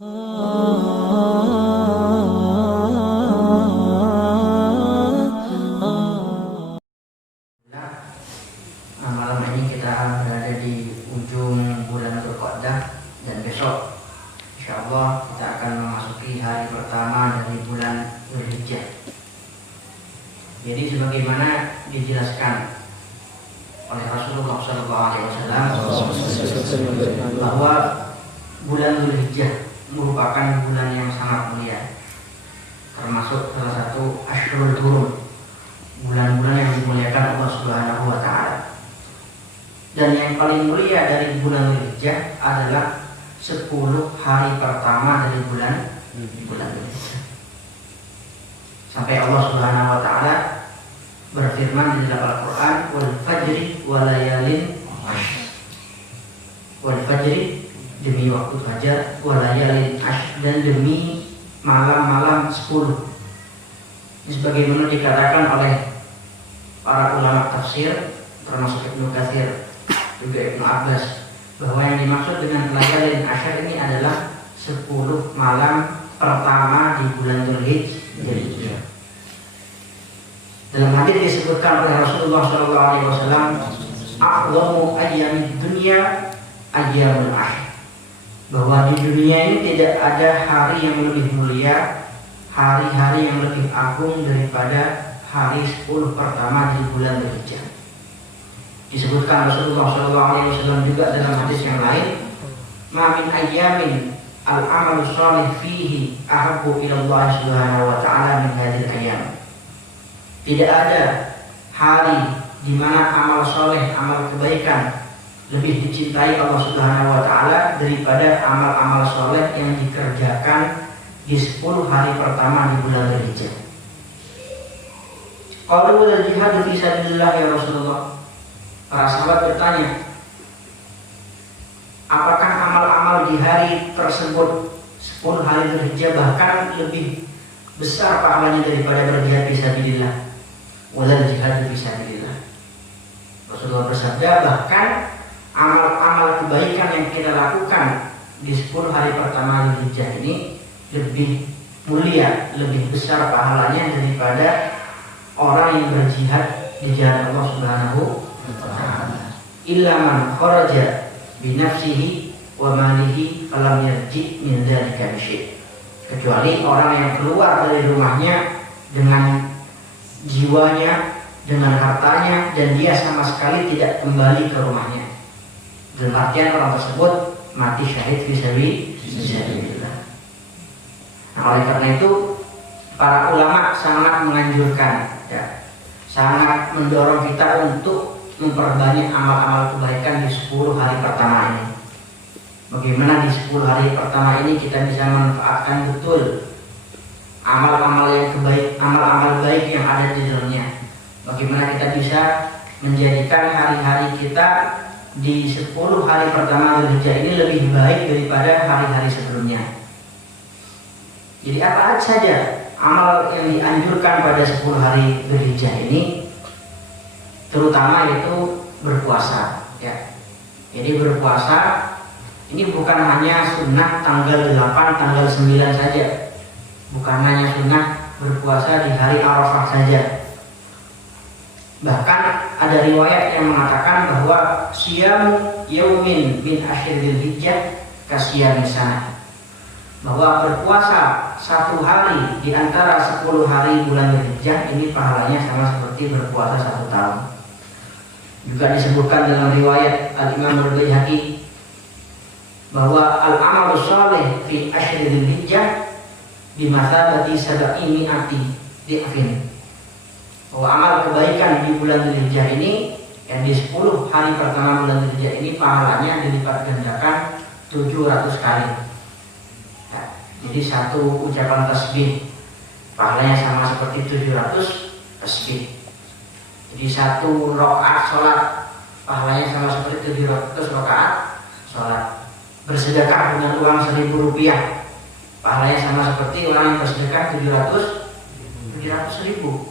Malam ini kita berada di ujung bulan Dzulqa'dah dan besok insya Allah kita akan memasuki hari pertama dari bulan Dzulhijjah. Jadi sebagaimana dijelaskan oleh Rasulullah SAW bahwa bulan Dzulhijjah merupakan bulan yang sangat mulia, termasuk salah satu Ashhurul Hurum, bulan-bulan yang dimuliakan Allah Subhanahu wa Ta'ala. Dan yang paling mulia dari bulan Dzulhijjah adalah 10 hari pertama dari bulan Dzulhijjah. Sampai Allah Subhanahu wa Ta'ala berfirman di dalam Al-Qur'an, "Wal fajri wa layalin ashr." Wal fajri, demi waktu fajar, wa layalin ashr, dan demi malam-malam 10. Ini sebagaimana dikatakan oleh para ulama tafsir termasuk Ibnu Katsir, juga Ibnu Abbas, bahwa yang dimaksud dengan layalin ashr ini adalah 10 malam pertama di bulan Dzulhijjah. Dalam hadis disebutkan oleh Rasulullah SAW, "A'dhamu ayyamid dunya ayyamul ashr." Bahwa di dunia ini tidak ada hari yang lebih mulia, hari-hari yang lebih agung daripada hari 10 pertama di bulan Dzulhijjah. Disebutkan Rasulullah SAW juga dalam hadis yang lain, "Ma min ayyamin al-amalu shalih fihi ahabbu ila Allah Subhanahu wa Ta'ala min hadhil ayyam." Tidak ada hari di mana amal soleh, amal kebaikan lebih dicintai Allah Subhanahu wa Ta'ala daripada amal-amal soleh yang dikerjakan di 10 hari pertama di bulan Dzulhijjah. Qalu wal jihad fi sabilillah ya Rasulullah. Para sahabat bertanya, apakah amal-amal di hari tersebut 10 hari Dzulhijjah bahkan lebih besar pahalanya daripada berjihad fi sabilillah? Wal jihad fi sabilillah. Rasulullah bersabda, bahkan amal-amal kebaikan yang kita lakukan di 10 hari pertama Dzulhijjah ini lebih mulia, lebih besar pahalanya daripada orang yang berjihad di jalan Allah Subhanahu wa Ta'ala. Illa man kharaja bi nafsihi wa malihi falam yarji min dzalika syai'. Kecuali orang yang keluar dari rumahnya dengan jiwanya, dengan hartanya, dan dia sama sekali tidak kembali ke rumahnya. Dalam artian orang tersebut mati syahid fi sabilillah. Nah, oleh karena itu para ulama sangat menganjurkan, sangat mendorong kita untuk memperbanyak amal-amal kebaikan di 10 hari pertama ini. Bagaimana di 10 hari pertama ini kita bisa memanfaatkan betul amal-amal baik yang ada di dalamnya. Bagaimana kita bisa menjadikan hari-hari kita di 10 hari pertama Dzulhijjah ini lebih baik daripada hari-hari sebelumnya. Jadi apa saja amal yang dianjurkan pada 10 hari Dzulhijjah ini, terutama yaitu berpuasa, ya. Jadi berpuasa ini bukan hanya sunnah tanggal 8, tanggal 9 saja. Bukan hanya sunnah berpuasa di hari Arafah saja. Bahkan ada riwayat yang mengatakan bahwa siyamu yaumin min akhir Dzulhijjah kasiyami sanah. Bahwa berpuasa 1 hari di antara 10 hari bulan Dzulhijjah ini pahalanya sama seperti berpuasa 1 tahun. Juga disebutkan dalam riwayat Al-Imam Al-Baihaqi bahwa al-amalu shalih fi akhir Dzulhijjah bimathabati sab'ini ati di'afin. Bahwa amal kebaikan di bulan Dzulhijjah ini, yang di 10 hari pertama bulan Dzulhijjah ini pahalanya dilipat gandakan 700 kali. Ya, jadi satu ucapan tasbih pahalanya sama seperti 700 tasbih. Jadi satu rakaat sholat pahalanya sama seperti 700 rakaat sholat. Bersedekah dengan uang 1.000 rupiah pahalanya sama seperti orang yang bersedekah 700.000.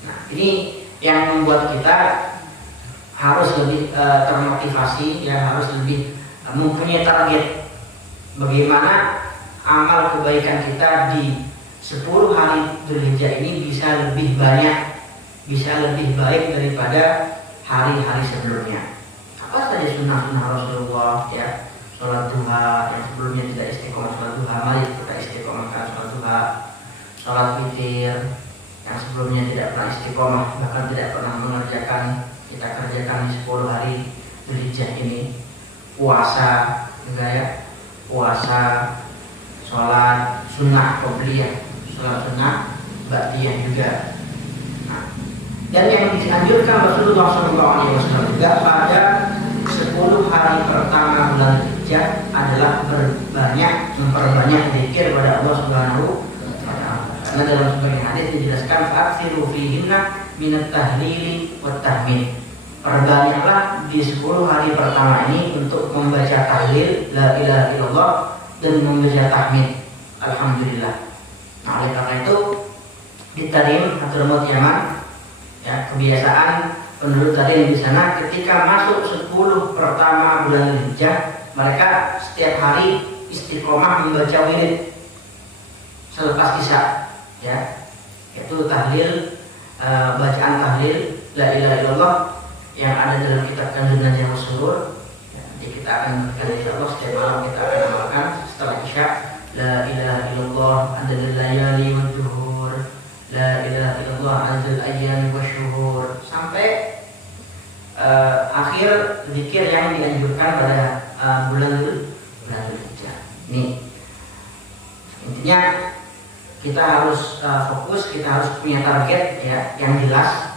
Nah, ini yang membuat kita harus lebih termotivasi, ya, harus lebih mempunyai target bagaimana amal kebaikan kita di 10 hari Dzulhijjah ini bisa lebih banyak, bisa lebih baik daripada hari-hari sebelumnya. Apa saja sunnah-sunnah Rasulullah ya, sholat duha yang sebelumnya tidak istiqomah sholat duha, mari kita istiqomahkan sholat duha. Sholat witir yang sebelumnya tidak pernah istiqomah, bahkan tidak pernah mengerjakan, kita kerjakan di 10 hari Dzulhijjah ini. Puasa juga ya, puasa, sholat sunnah qobliyah, sholat sunnah ba'diyah juga. Nah, dan yang dianjurkan Rasulullah SAW juga pada 10 hari pertama bulan Dzulhijjah adalah memperbanyak zikir kepada Allah Subhanahu wa Ta'ala. Karena dalam sebagian hadis dijelaskan fa'aksiru fihinna minat tahlili wa tahmid. Perbanyaklah di 10 hari pertama ini untuk membaca tahlil la ilaha illallah dan membaca tahmid alhamdulillah. Nah, oleh karena itu di Tarim Hadramut Yaman ya, kebiasaan penduduk Tarim di sana ketika masuk 10 pertama bulan Dzulhijjah, mereka setiap hari istiqomah membaca wirid selepas isya ya, yaitu tahlil, bacaan tahlil la ilaha illallah yang ada dalam kitab Kanzun Najah Surur. Jadi kita akan berikan insyaallah setiap malam kita akan amalkan setelah isya. La ilaha illallah adadul layali wal juhur, la ilaha illallah adadul ayyami wasyuhur, sampai akhir zikir yang dianjurkan pada bulan Dzulhijjah. Ini intinya kita harus fokus, kita harus punya target ya yang jelas.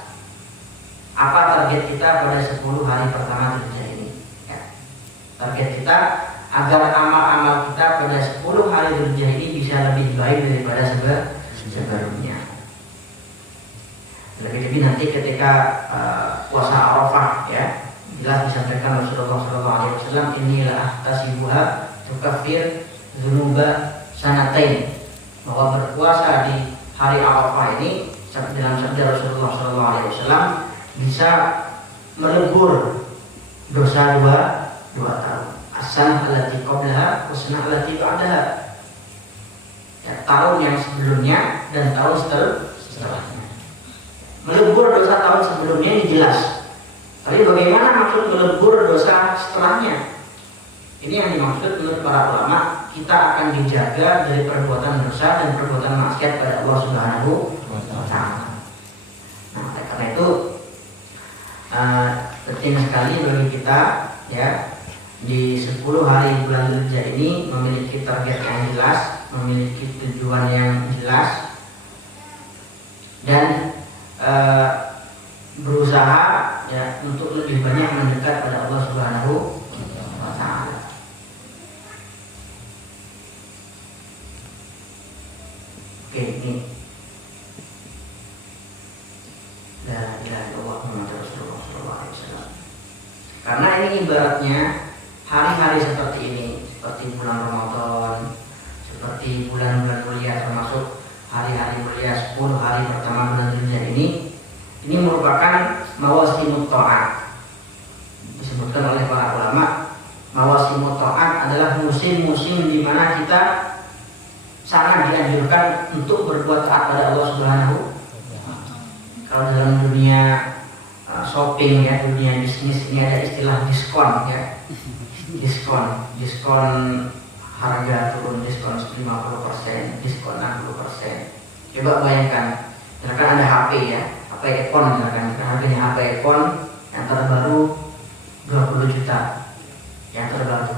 Apa target kita pada 10 hari pertama Dzulhijjah ini ya. Target kita agar amal-amal kita pada 10 hari Dzulhijjah ini bisa lebih baik daripada sebelumnya. Lebih-lebih nanti ketika puasa Arafah ya, jelas disampaikan Rasulullah SAW, inilah ahtasibuha tukaffir dzunuba sanatain, bahwa berpuasa di hari Arafah ini dalam sabda Rasulullah SAW bisa melebur dosa dua tahun. Asan allati qablaha wa sanah allati ba'daha. Ya, tahun yang sebelumnya dan tahun setelahnya. Melebur dosa tahun sebelumnya ini jelas. Tapi bagaimana maksud melebur dosa setelahnya? Ini yang dimaksud menurut para ulama, kita akan dijaga dari perbuatan dosa dan perbuatan maksiat pada Allah Subhanahu wa Ta'ala. Nah, karena itu penting sekali bagi kita ya di 10 hari bulan Dzulhijjah ini memiliki target yang jelas, memiliki tujuan yang jelas, dan berusaha ya untuk lebih banyak mendekat pada Allah Subhanahu wa Ta'ala. Oke, ini la ilaha illallah Muhammadur Rasulullah sallallahu alaihi wasallam. Karena ini ibaratnya hari-hari seperti ini, seperti bulan Ramadan, seperti bulan-bulan mulia, termasuk hari-hari mulia 10 hari pertama bulan Dzulhijjah ini merupakan mawasimut ta'at. Disebutkan oleh para ulama, mawasimut ta'at adalah musim-musim di mana kita sangat dianjurkan untuk berbuat taat pada Allah Subhanahu. Kalau dalam dunia shopping ya, dunia bisnis ini ada istilah diskon ya. Diskon harga turun, diskon 50%, diskon 60%. Coba bayangkan, misalkan ada HP ya, HP iPhone misalkan, harganya HP iPhone yang terbaru 20 juta, yang terbaru.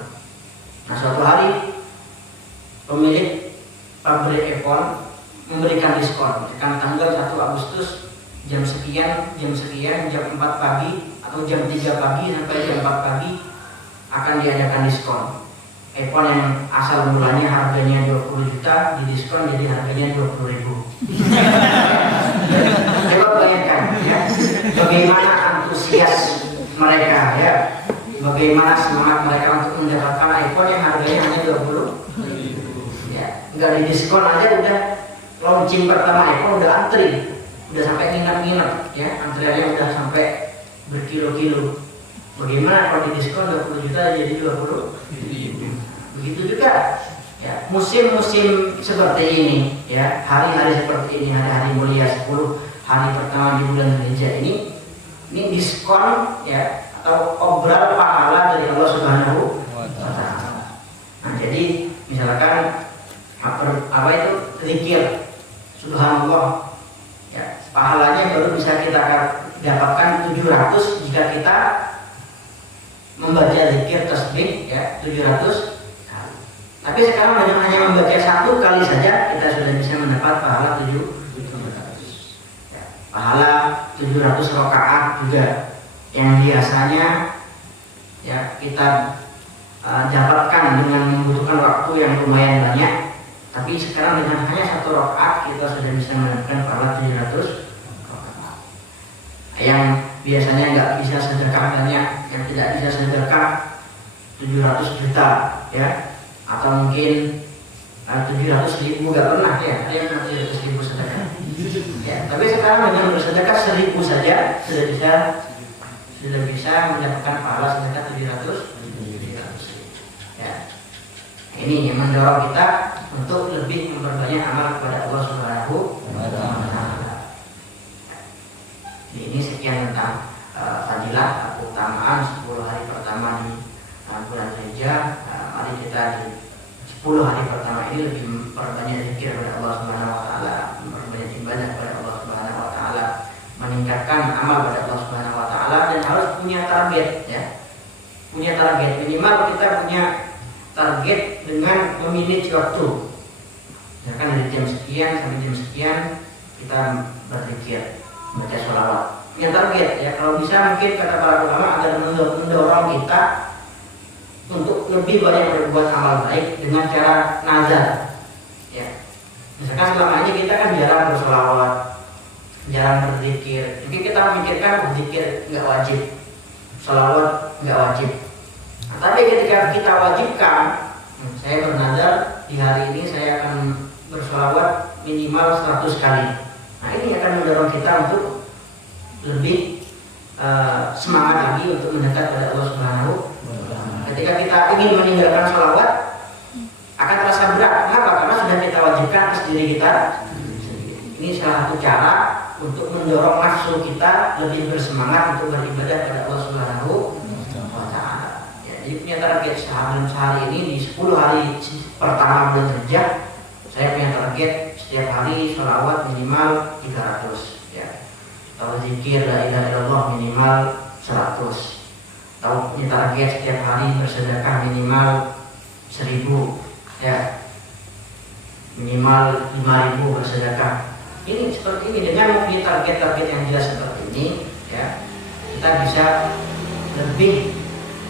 Nah, suatu hari pemilik pabrik iPhone memberikan diskon, misalkan tanggal 1 Agustus jam sekian, jam 4 pagi atau jam 3 pagi sampai jam 4 pagi akan diadakan diskon. iPhone yang asal mulanya harganya 20 juta didiskon jadi harganya 20.000. Coba bayangkan ya, bagaimana antusias mereka ya, bagaimana semangat mereka untuk mendapatkan iPhone yang harganya hanya 20. Ya, nggak didiskon aja udah launching pertama iPhone udah antri, udah sampai nginep-nginep ya, antriannya udah sampai berkilo-kilo. Bagaimana kalau didiskon 20 juta jadi 20? Begitu juga ya, musim-musim seperti ini ya, hari-hari seperti ini, hari-hari mulia 10 hari pertama di bulan Dzulhijjah ini diskon ya atau obral pahala dari Allah Subhanahu wa taala. Nah, jadi misalkan apa itu zikir subhanallah ya, pahalanya baru bisa kita dapatkan 700 jika kita membaca zikir tasbih ya 700 kali. Tapi sekarang hanya membaca 1 kali saja kita sudah bisa mendapat pahala 700 ya, pahala 700 rakaat juga yang biasanya ya kita dapatkan dengan membutuhkan waktu yang lumayan banyak. Tapi sekarang dengan hanya 1 rakaat kita sudah bisa mendapatkan pahala 700 rakaat. Yang biasanya nggak bisa sedekah banyak, yang tidak bisa sedekah 700 juta ya, atau mungkin 700.000 nggak pernah ya, ada yang 700.000 sedekah ya. Tapi sekarang dengan bersedekah 1.000 saja sudah bisa mendapatkan pahala sedekah 700 ya. Ini yang mendorong kita untuk lebih memperbanyak amal kepada Allah Subhanahu wa taala. Ini sekian tentang fadilah keutamaan 10 hari pertama di bulan Dzulhijjah. Mari kita di 10 hari pertama ini lebih memperbanyak zikir kepada Allah Subhanahu wa taala, memperbanyak ibadah kepada Allah Subhanahu wa taala, meningkatkan amal kepada Allah Subhanahu wa taala, dan harus punya target ya. Punya target, minimal kita punya target dengan memanage waktu. Misalkan dari jam sekian sampai jam sekian kita berzikir, baca sholawat. Punya target ya. Kalau bisa mungkin kata para ulama agar mendorong kita untuk lebih banyak berbuat amal baik dengan cara nazar. Ya. Misalkan selama ini kita kan jarang bersholawat, jarang berzikir. Jadi kita memikirkan berzikir nggak wajib, sholawat nggak wajib. Nah, tapi ketika kita wajibkan, saya bernazar di hari ini saya akan bersholawat minimal 100 kali. Nah, ini akan mendorong kita untuk lebih semangat lagi untuk mendekat kepada Allah Subhanahu wa taala. Ketika kita ingin meninggalkan sholawat akan terasa berat. Kenapa? Karena sudah kita wajibkan atas diri kita. Ini salah satu cara untuk mendorong nafsu kita lebih bersemangat untuk beribadah kepada Allah Subhanahu wa taala. Jadi punya target sehari ini di 10 hari pertama bulan Dzulhijjah, saya punya target setiap hari sholawat minimal 300 ya, atau zikir la ilaha illallah minimal 100, atau punya target setiap hari bersedekah minimal 1.000 ya, minimal 5.000 bersedekah. Ini seperti ini, dengan mempunyai target-target yang jelas seperti ini ya, kita bisa lebih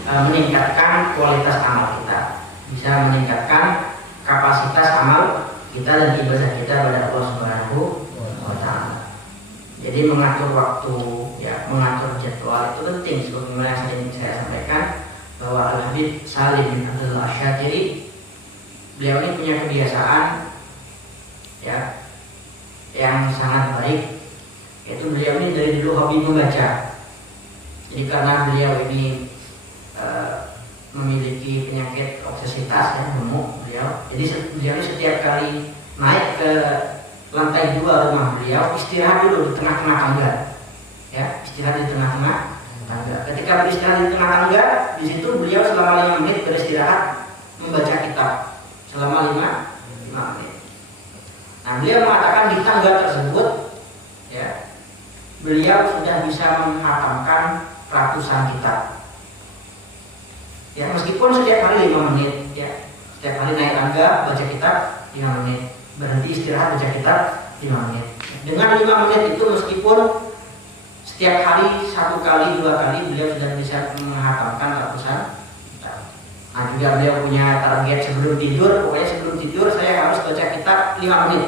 meningkatkan kualitas amal kita, bisa meningkatkan kapasitas amal kita dan ibadah kita pada Allah Subhanahu wa taala. Jadi mengatur waktu ya, mengatur jadwal itu penting. Sebagaimana yang sering saya sampaikan bahwa Al-Habib Salim bin Abdul Asyatiri, beliau ini punya kebiasaan ya yang sangat baik, yaitu beliau ini dari dulu hobi membaca. Jadi karena beliau ini memiliki penyakit obsesitas ya, gemuk beliau. Jadi beliau setiap kali naik ke lantai 2 rumah beliau, istirahat dulu di tengah-tengah tangga. Ya, istirahat di tengah-tengah tangga. Ketika beristirahat di tengah tangga, di situ beliau selama 5 menit beristirahat membaca kitab selama 5 menit. Nah, beliau mengatakan di tangga tersebut ya, beliau sudah bisa menghatamkan ratusan kitab. Ya, meskipun setiap hari 5 menit ya, setiap hari naik tangga baca kitab 5 menit, berhenti istirahat baca kitab 5 menit. Dengan 5 menit itu meskipun setiap hari 1 kali 2 kali beliau sudah bisa menghatamkan ratusan kitab. Nah, juga beliau punya target sebelum tidur, pokoknya sebelum tidur saya harus baca kitab 5 menit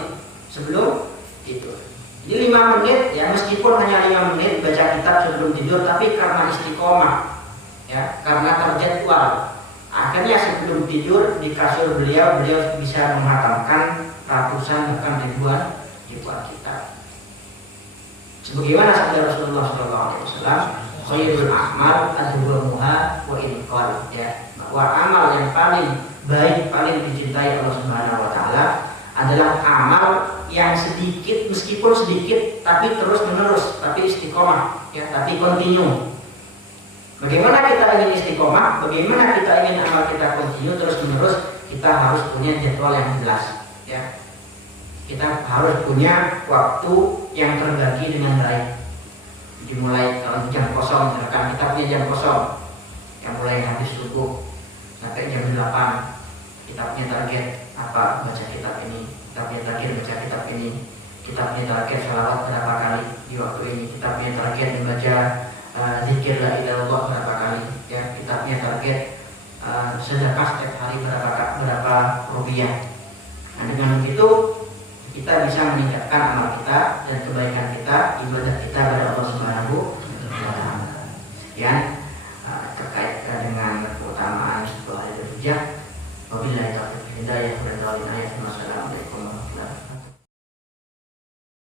sebelum tidur. Jadi 5 menit ya, meskipun hanya 5 menit baca kitab sebelum tidur, tapi karena istiqomah ya, karena terjadwal, akhirnya sebelum tidur di kasur beliau bisa menghatamkan ratusan bahkan ribuan kitab. Sebagaimana sabda Rasulullah SAW, khairul a'mal adwamuha wa in qalla ya, bahwa amal yang paling baik, paling dicintai Allah Subhanahu wa taala adalah amal yang sedikit, meskipun sedikit tapi terus menerus, tapi istiqomah ya, tapi continue. Bagaimana kita ingin istiqomah, bagaimana kita ingin amal kita continue terus menerus, kita harus punya jadwal yang jelas ya. Kita harus punya waktu yang terbagi dengan baik. Dimulai kalau jam kosong, misalkan kita punya jam kosong yang mulai habis subuh sampai jam 8, kita punya target apa, baca kitab ini, kita punya target baca kitab ini, kita punya target sholawat berapa kali di waktu ini, kita punya target membaca zikir la ilaha illallah berapa kali ya, kita punya target sedekah setiap hari berapa rupiah. Nah, dengan begitu kita bisa meningkatkan amal kita dan kebaikan kita, ibadah kita kepada Allah Subhanahu wa taala. Sekian terkait dengan keutamaan sebuah hari kerja. Wabillahi taufiq hidayah. Wassalamualaikum warahmatullahi wabarakatuh.